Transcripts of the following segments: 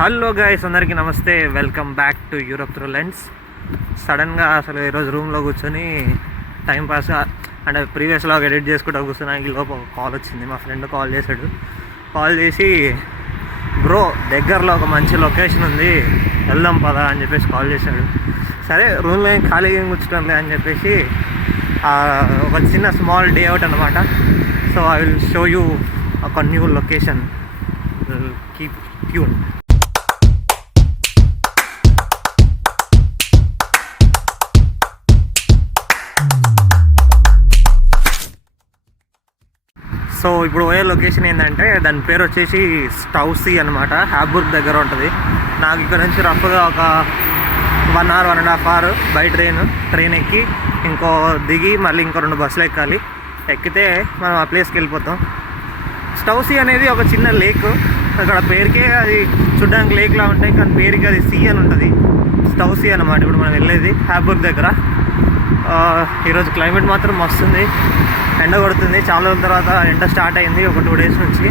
Hello guys, అందరికీ నమస్తే. Welcome back to Europe through lens. సడన్గా అసలు ఈరోజు రూమ్లో కూర్చొని టైంపాస్ అంటే ప్రీవియస్ లాగా ఎడిట్ చేసుకుంటూ కూర్చున్నా. ఈ లోపు ఒక కాల్ వచ్చింది. మా ఫ్రెండ్ కాల్ చేశాడు. కాల్ చేసి బ్రో దగ్గరలో ఒక మంచి లొకేషన్ ఉంది, వెళ్దాం పదా అని చెప్పేసి కాల్ చేశాడు. సరే రూమ్లో ఏం ఖాళీగా ఏం కూర్చుంటాంలే అని చెప్పేసి ఒక చిన్న స్మాల్ డే అవుట్ అనమాట. So I will show you ఒక న్యూ లొకేషన్. Keep tune. సో ఇప్పుడు పోయే లొకేషన్ ఏంటంటే దాని పేరు వచ్చేసి స్టౌసీ అనమాట. హ్యాబుర్గ్ దగ్గర ఉంటుంది. నాకు ఇక్కడ నుంచి రఫ్గా ఒక 1 hour 1.5 hour బై ట్రైన్ ఎక్కి ఇంకో దిగి మళ్ళీ ఇంకో 2 బస్సులు ఎక్కాలి. ఎక్కితే మనం ఆ ప్లేస్కి వెళ్ళిపోతాం. స్టౌసీ అనేది ఒక చిన్న లేక్. అక్కడ పేరుకే అది చూడడానికి లేక్లా ఉంటాయి, కానీ పేరుకి అది సీ అని ఉంటుంది. స్టౌసీ అనమాట. ఇప్పుడు మనం వెళ్ళేది హ్యాబుర్గ్ దగ్గర. ఈరోజు క్లైమేట్ మాత్రం మస్తుంది. ఎండ కొడుతుంది. చాలా రోజుల తర్వాత ఎండ స్టార్ట్ అయింది, ఒక 2 days నుంచి.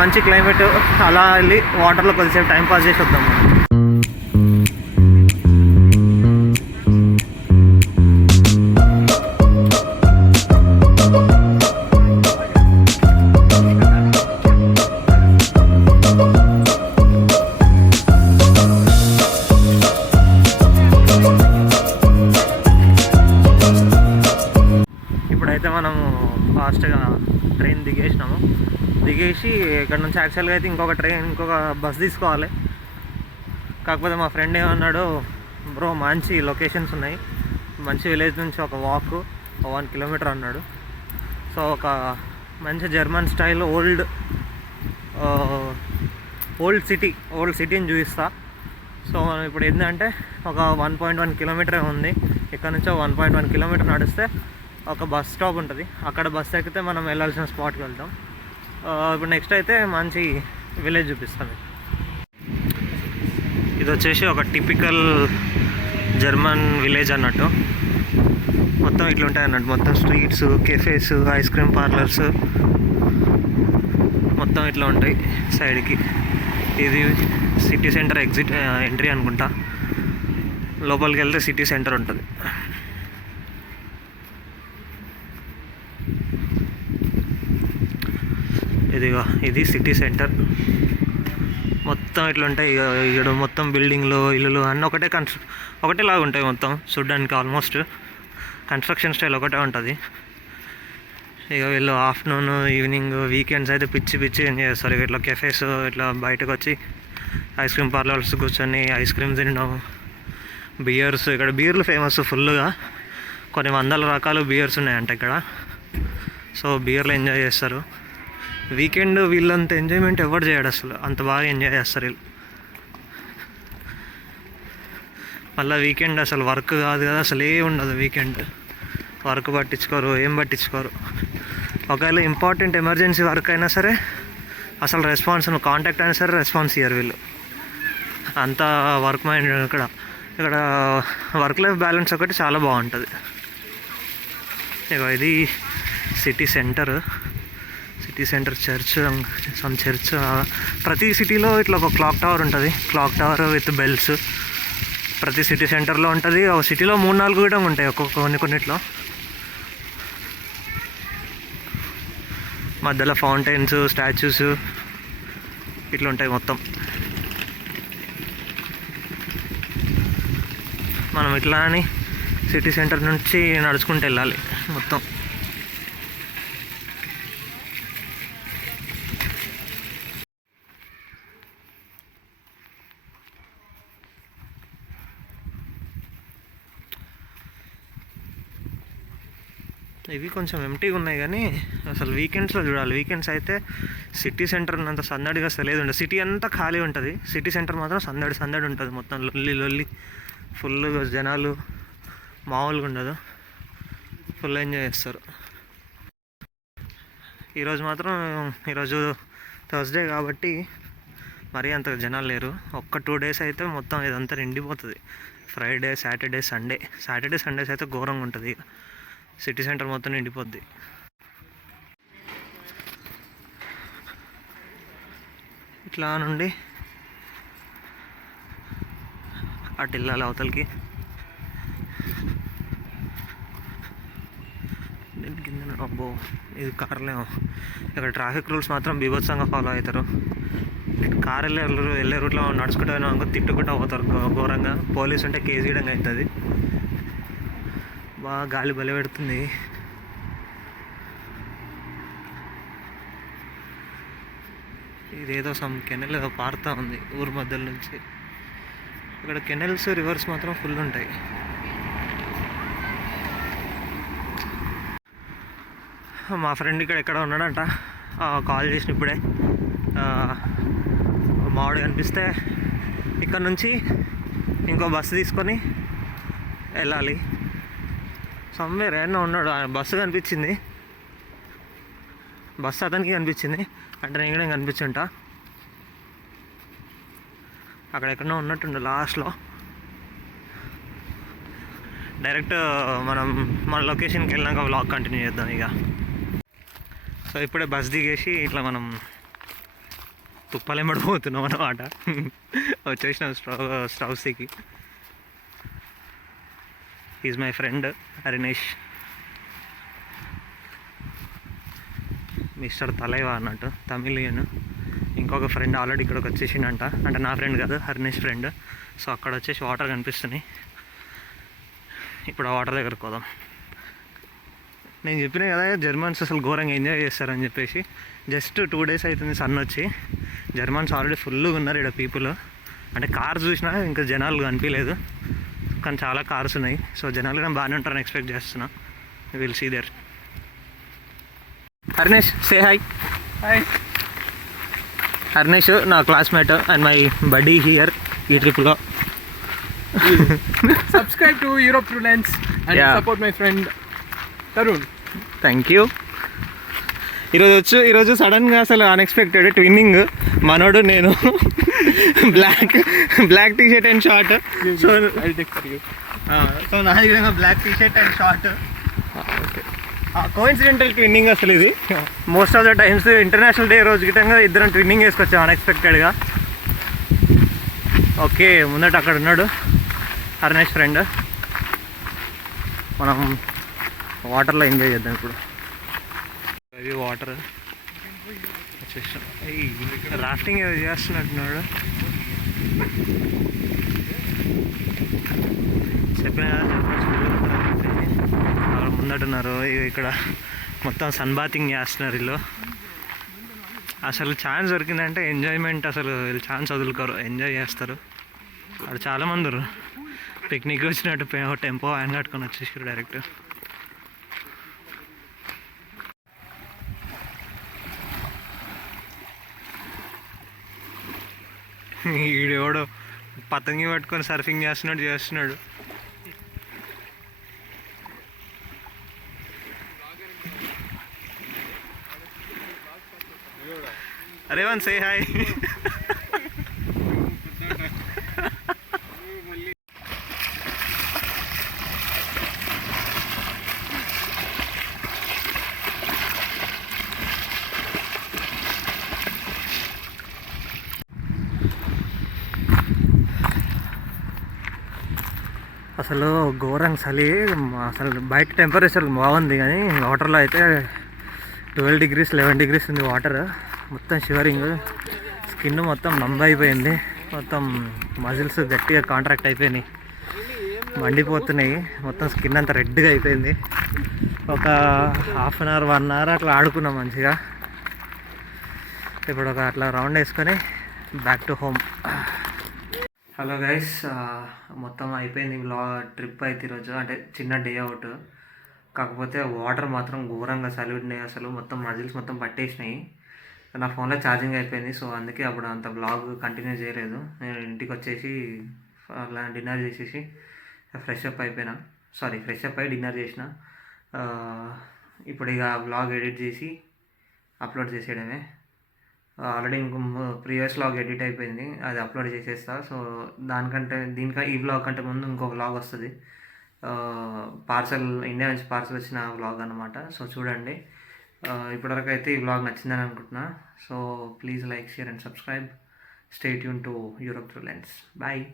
మంచి క్లైమేట్. అలా వెళ్ళి వాటర్లో కొద్దిసేపు టైంపాస్ చేసి వద్దాం. ఇప్పుడైతే మనము ఫాస్ట్గా ట్రైన్ దిగేసి ఇక్కడ నుంచి యాక్చువల్గా అయితే ఇంకొక బస్ తీసుకోవాలి. కాకపోతే మా ఫ్రెండ్ ఏమన్నాడు, బ్రో మంచి లొకేషన్స్ ఉన్నాయి, మంచి విలేజ్ నుంచి ఒక వాక్ 1 kilometer అన్నాడు. సో ఒక మంచి జర్మన్ స్టైల్ ఓల్డ్ సిటీని చూపిస్తా. సో మనం ఇప్పుడు ఏంటంటే ఒక 1.1 kilometer ఉంది. ఇక్కడ నుంచి 1.1 kilometer నడిస్తే ఒక బస్ స్టాప్ ఉంటుంది. అక్కడ బస్ ఎక్కితే మనం వెళ్ళాల్సిన స్పాట్కి వెళ్తాం. ఇప్పుడు నెక్స్ట్ అయితే మంచి విలేజ్ చూపిస్తాను. ఇది వచ్చేసి ఒక టిపికల్ జర్మన్ విలేజ్ అన్నట్టు. మొత్తం ఇట్లా ఉంటాయి అన్నట్టు. మొత్తం streets, cafes, ice cream parlours మొత్తం ఇట్లా ఉంటాయి సైడ్కి. ఇది సిటీ సెంటర్ ఎంట్రీ అనుకుంటా. లోపలికి వెళ్తే సిటీ సెంటర్ ఉంటుంది. ఇది సిటీ సెంటర్. మొత్తం ఇట్లా ఉంటాయి. ఇక్కడ మొత్తం బిల్డింగ్లు, ఇల్లులు అన్నీ ఒకటేలాగా ఉంటాయి. మొత్తం చూడ్డానికి ఆల్మోస్ట్ కన్స్ట్రక్షన్ స్టైల్ ఒకటే ఉంటుంది. ఇక వీళ్ళు ఆఫ్టర్నూన్, ఈవినింగ్, వీకెండ్స్ అయితే పిచ్చి ఎంజాయ్ చేస్తారు. ఇట్లా కెఫేస్ ఇట్లా బయటకు వచ్చి ఐస్ క్రీమ్ పార్లర్స్ కూర్చొని ఐస్ క్రీమ్ తినడం. బియర్స్, ఇక్కడ బీర్లు ఫేమస్ ఫుల్గా. కొన్ని 100 రకాల బియర్స్ ఉన్నాయంట ఇక్కడ. సో బీర్లు ఎంజాయ్ చేస్తారు. వీకెండ్ వీళ్ళంత ఎంజాయ్మెంట్ ఎవరు చేయడు అసలు. అంత బాగా ఎంజాయ్ చేస్తారు వీళ్ళు. మళ్ళీ వీకెండ్ అసలు వర్క్ కాదు కదా, అసలు ఏ ఉండదు వీకెండ్. వర్క్ పట్టించుకోరు, ఏం పట్టించుకోరు. ఒకవేళ ఇంపార్టెంట్ ఎమర్జెన్సీ వర్క్ అయినా సరే అసలు రెస్పాన్స్, కాంటాక్ట్ అయినా సరే రెస్పాన్స్ ఇయ్యరు వీళ్ళు. అంతా వర్క్ మైండ్. ఇక్కడ వర్క్ లైఫ్ బ్యాలెన్స్ ఒకటి చాలా బాగుంటుంది. ఇక ఇది సిటీ సెంటర్ చర్చ్. ప్రతి సిటీలో ఇట్లా ఒక క్లాక్ టవర్ ఉంటుంది. క్లాక్ టవర్ విత్ బెల్స్ ప్రతి సిటీ సెంటర్లో ఉంటుంది. ఒక సిటీలో 3-4 కూడా ఉంటాయి కొన్నిట్లో. మధ్యలో ఫౌంటైన్స్, స్టాచ్యూస్ ఇట్లా ఉంటాయి మొత్తం. మనం ఇట్లా అని సిటీ సెంటర్ నుంచి నడుచుకుంటూ వెళ్ళాలి మొత్తం. ఇవి కొంచెం ఎంటీగా ఉన్నాయి, కానీ అసలు వీకెండ్స్లో చూడాలి. వీకెండ్స్ అయితే సిటీ సెంటర్ అంత సందడిగా అసలు లేదు ఉండదు. సిటీ అంతా ఖాళీ ఉంటుంది. సిటీ సెంటర్ మాత్రం సందడి ఉంటుంది. మొత్తం లొల్లి ఫుల్ జనాలు మామూలుగా ఉండదు. ఫుల్ ఎంజాయ్ చేస్తారు. ఈరోజు థర్స్డే కాబట్టి మరీ అంత జనాలు లేరు. ఒక్క 2 days అయితే మొత్తం ఇదంతా నిండిపోతుంది. ఫ్రైడే, సాటర్డే, సండేస్ అయితే ఘోరంగా ఉంటుంది. సిటీ సెంటర్ మొత్తం నిండిపోద్ది. ఇట్లా నుండి అటు వెళ్ళాలి అవతలకి. దీని కింద అబ్బో ఇది కార్లేమో. ఇక్కడ ట్రాఫిక్ రూల్స్ మాత్రం బీభత్సంగా ఫాలో అవుతారు. కార్ వెళ్ళే రూట్లో నడుచుకుంటూ అనుకో తిట్టుకుంటూ పోతారు ఘోరంగా. పోలీసు ఉంటే కేసు ఇవ్వడంగా అవుతుంది. బాగా గాలి బలి పెడుతుంది. ఇదేదో సమ్ కెనెల్ ఏదో పారుతూ ఉంది ఊరు మధ్యలో నుంచి. ఇక్కడ కెనెల్స్ రివర్స్ మాత్రం ఫుల్ ఉంటాయి. మా ఫ్రెండ్ ఇక్కడ ఎక్కడ ఉన్నాడంట, కాల్ చేసిన ఇప్పుడే. మామిడి కనిపిస్తే ఇక్కడ నుంచి ఇంకో బస్సు తీసుకొని వెళ్ళాలి. సమ్వేర్ ఏమన్నా ఉన్నాడు. బస్సు కనిపించింది, బస్సు అతనికి కనిపించింది అంటే నేను కూడా కనిపించుంటా. అక్కడ ఎక్కడో ఉన్నట్టుండు లాస్ట్లో. డైరెక్ట్ మనం మన లొకేషన్కి వెళ్ళినాక వ్లాగ్ కంటిన్యూ చేద్దాం ఇక. సో ఇప్పుడే బస్ దిగేసి ఇట్లా మనం తుప్పలేమడిపోతున్నాం అన్నమాట. వచ్చేసిన స్ట్రౌసీకి. ఈజ్ మై ఫ్రెండ్ హరినేష్, మిస్టర్ తలైవా అన్నట్టు, తమిళియన్. ఇంకొక ఫ్రెండ్ ఆల్రెడీ ఇక్కడికి వచ్చేసిండంట, అంటే నా ఫ్రెండ్ కాదు హరినేష్ ఫ్రెండ్. సో అక్కడ వచ్చేసి వాటర్ కనిపిస్తున్నాయి. ఇప్పుడు ఆ వాటర్ దగ్గరకు పోదాం. నేను చెప్పిన కదా జర్మన్స్ అసలు ఘోరంగా ఎంజాయ్ చేస్తారని చెప్పేసి. జస్ట్ 2 days అవుతుంది సన్ వచ్చి. జర్మన్స్ ఆల్రెడీ ఫుల్గా ఉన్నారు ఇక్కడ పీపుల్. అంటే కార్స్ చూసినా ఇంకా జనాలు కనిపించలేదు, కానీ చాలా కార్స్ ఉన్నాయి. సో జనాలు కూడా బాగానే ఉంటారని ఎక్స్పెక్ట్ చేస్తున్నా. Will see there. Harinesh say hi. Hi. Harinesh నా classmate and my buddy here ఈ ట్రిప్లో. Subscribe to Europe True Lens and support my friend Tarun. Thank you. ఈరోజు సడన్గా అసలు అన్ఎక్స్పెక్టెడ్ ట్విన్నింగ్ మనోడు నేను. Black T shirt and short. So నా విధంగా black T shirt and short. Okay, coincidental twinning అసలు ఇది. Most of the times international day రోజు గిట్టంగా ఇద్దరం ట్విన్నింగ్ వేసుకొచ్చాం అన్ఎక్స్పెక్టెడ్గా. ఓకే, ముందట అక్కడ ఉన్నాడు హరినేష్ ఫ్రెండ్. మనం వాటర్లో ఎంజాయ్ చేద్దాం ఇప్పుడు. ఇది వాటర్ వచ్చేసాం. రాఫ్టింగ్ ఏదో చేస్తున్నట్టున్నాడు. చెప్పిన ముందటున్నారు. ఇక్కడ మొత్తం సన్ బాతింగ్ చేస్తున్నారు వీళ్ళు. అసలు ఛాన్స్ దొరికిందంటే ఎంజాయ్మెంట్, అసలు వీళ్ళు ఛాన్స్ వదులుకోరు, ఎంజాయ్ చేస్తారు. అక్కడ చాలామంది పిక్నిక్ వచ్చినట్టు టెంపో వ్యాన్ కట్టుకొని వచ్చేసారు డైరెక్ట్. ఈడెవడో పతంగి పట్టుకొని సర్ఫింగ్ చేస్తున్నాడు. అరే వన్ సే హాయ్. అసలు ఘోరంగా చలి. అసలు బయట టెంపరేచర్ బాగుంది, కానీ వాటర్లో అయితే 12 degrees 11 degrees ఉంది వాటర్. మొత్తం షివరింగ్, స్కిన్ మొత్తం నంబ్ అయిపోయింది. మొత్తం మజిల్స్ గట్టిగా కాంట్రాక్ట్ అయిపోయినాయి, మండిపోతున్నాయి. మొత్తం స్కిన్ అంతా రెడ్గా అయిపోయింది. ఒక 1/2 hour 1 hour అట్లా ఆడుకున్నాం మంచిగా. ఇప్పుడు ఒక అట్లా రౌండ్ వేసుకొని back to home. Hello guys, మొత్తం అయిపోయింది ట్రిప్ అయితే ఈరోజు. అంటే చిన్న డే అవుట్, కాకపోతే వాటర్ మాత్రం ఘోరంగా చలివిడినాయి. అసలు మొత్తం మజిల్స్ మొత్తం పట్టేసినాయి. నా ఫోన్లో ఛార్జింగ్ అయిపోయింది, సో అందుకే అప్పుడు అంత బ్లాగ్ కంటిన్యూ చేయలేదు. నేను ఇంటికి వచ్చేసి అలా డిన్నర్ చేసేసి ఫ్రెష్ అప్ అయి డిన్నర్ చేసిన. ఇప్పుడు ఇక బ్లాగ్ ఎడిట్ చేసి అప్లోడ్ చేసేయడమే. ఆల్రెడీ ఇంకో ప్రీవియస్ వ్లాగ్ ఎడిట్ అయిపోయింది, అది అప్లోడ్ చేసేస్తా. సో ఈ వ్లాగ్ కంటే ముందు ఇంకో వ్లాగ్ వస్తుంది. ఇండియా నుంచి పార్సల్ వచ్చిన వ్లాగ్ అనమాట. సో చూడండి. ఇప్పటివరకు అయితే ఈ వ్లాగ్ నచ్చిందని అనుకుంటున్నా. So please like, share and subscribe. Stay tune to Europe through lens. Bye.